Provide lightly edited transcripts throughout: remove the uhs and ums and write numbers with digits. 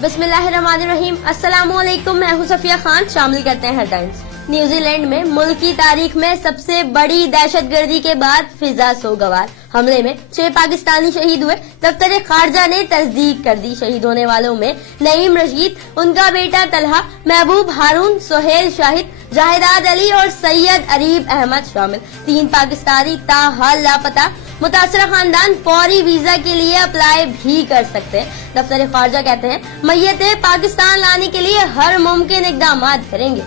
बिस्मिल्लाहिर्रहमानिर्रहीम। अस्सलाम वालेकुम, मैं हूं सफिया खान। शामिल करते हैं हेडलाइंस। न्यूजीलैंड में मुल्क की तारीख में सबसे बड़ी दहशतगर्दी के बाद फिजा सोगवार हमले में 6 पाकिस्तानी शहीद हुए। दफ्तर खारजा ने तस्दीक कर दी। शहीद होने वालों में नईम रशीद, उनका बेटा तलहा, महबूब हारून, सोहेल शाहिद, जाहिदाद अली और सैयद अरीब अहमद शामिल। 3 पाकिस्तानी ताहाल लापता। मुतासरा खानदान फौरी वीजा के लिए अप्लाई भी कर सकते हैं। दफ्तर खारजा कहते हैं मैयतें पाकिस्तान लाने के लिए हर मुमकिन इकदाम करेंगे।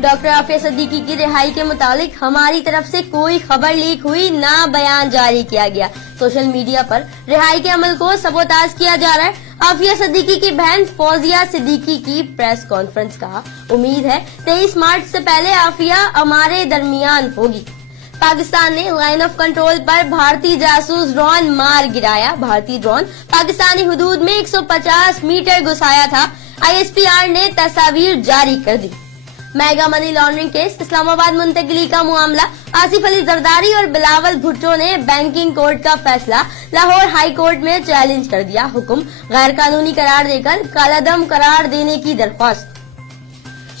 डॉक्टर आफिया सिद्दीकी की रिहाई के मुतालिक हमारी तरफ से कोई खबर लीक हुई, ना बयान जारी किया गया। सोशल मीडिया पर रिहाई के अमल को सबोताज किया जा रहा है। आफिया सिद्दीकी की बहन फौजिया सिद्दीकी की प्रेस कॉन्फ्रेंस कहा, उम्मीद है 23 मार्च से पहले आफिया हमारे दरमियान होगी। पाकिस्तान ने लाइन ऑफ कंट्रोल पर भारतीय जासूस ड्रोन मार गिराया। भारतीय ड्रोन पाकिस्तानी हुदूद में 150 मीटर घुसाया था। ISPR ने तस्वीर जारी कर दी। Mega money laundering case, Islamabad मुंतकिली का मामला। आसिफ अली जरदारी और बिलावल भुट्टो ने बैंकिंग कोर्ट का फैसला लाहौर हाई कोर्ट में चैलेंज कर दिया। हुक्म गैर कानूनी करार देकर कालादम करार देने की दरख्वास्त।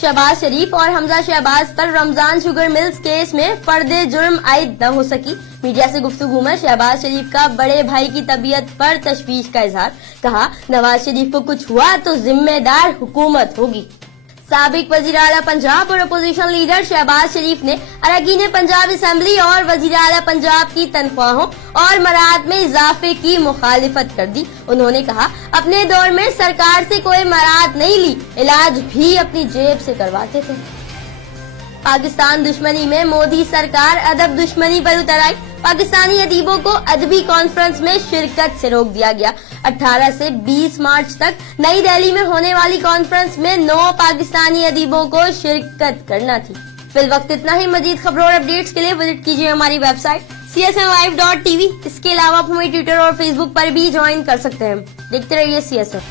शहबाज शरीफ और हमजा शहबाज पर रमजान शुगर मिल्स केस में फर्दे जुर्म आयद न हो सकी। मीडिया से गुफ्तगू में शहबाज शरीफ का बड़े भाई की तबीयत पर तशवीश का इजहार। कहा, नवाज शरीफ को कुछ हुआ तो जिम्मेदार हुकूमत होगी। साबिक वजीर आला पंजाब और अपोजिशन लीडर शहबाज शरीफ ने अरकान पंजाब असेंबली और वजीर आला पंजाब की तनख्वाहों और मराद में इजाफे की मुखालिफत कर दी। उन्होंने कहा, अपने दौर में सरकार से कोई मराद नहीं ली, इलाज भी अपनी जेब से करवाते थे। पाकिस्तान दुश्मनी में मोदी सरकार अदब दुश्मनी पर उतर आई। पाकिस्तानी अदीबों को अदबी कॉन्फ्रेंस में शिरकत से रोक दिया गया। 18 से 20 मार्च तक नई दिल्ली में होने वाली कॉन्फ्रेंस में 9 पाकिस्तानी अदीबों को शिरकत करना थी। फिलवक्त इतना ही। मजीद खबरों और अपडेट्स के लिए विजिट कीजिए हमारी वेबसाइट csmlive.tv। इसके अलावा आप हमें ट्विटर और फेसबुक पर भी ज्वाइन कर सकते हैं। देखते रहिए CSM।